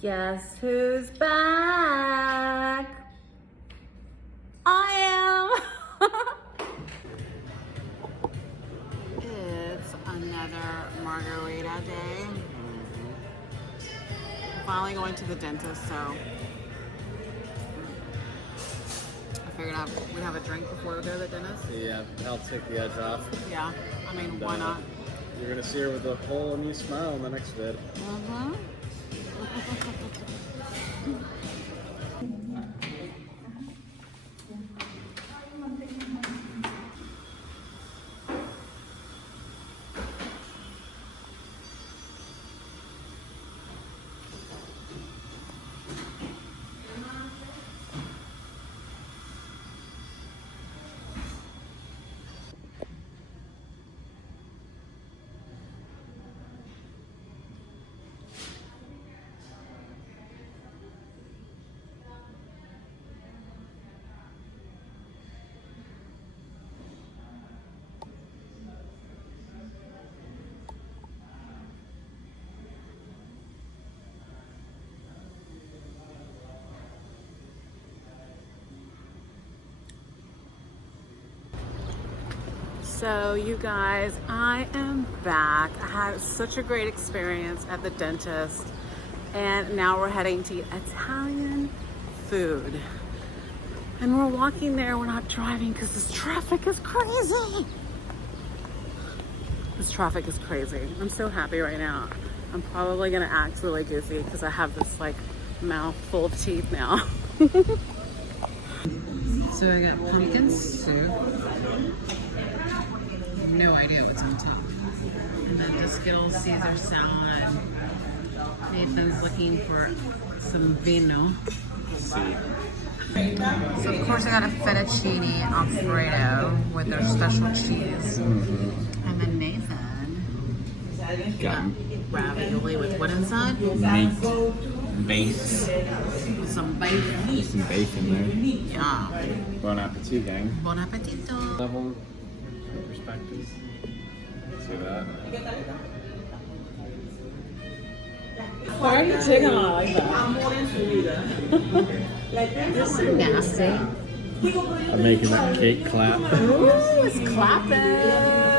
Guess who's back? I am. It's another margarita day. I'm finally going to the dentist, so I figured we'd have a drink before we go to the dentist. Yeah, I'll take the edge off. Yeah, I mean, why not? You're gonna see her with a whole new smile in the next vid. Mm-hmm. So you guys, I am back. I had such a great experience at the dentist, and now we're heading to eat Italian food. And we're walking there, we're not driving because this traffic is crazy. This traffic is crazy. I'm so happy right now. I'm probably gonna act really goofy because I have this like mouth full of teeth now. So I got pumpkin soup. No idea what's on top. And then the Skittles Caesar salad. Nathan's looking for some vino. So of course I got a fettuccine alfredo with their special cheese. And then Nathan got ravioli with what inside? Meat. Base. With some bacon. Some bacon there. Yeah. Bon appetit, gang. Bon appetito. Level perspective. See that? Why are you taking on like that? You're so nasty. I'm making that cake clap. Ooh, it's clapping.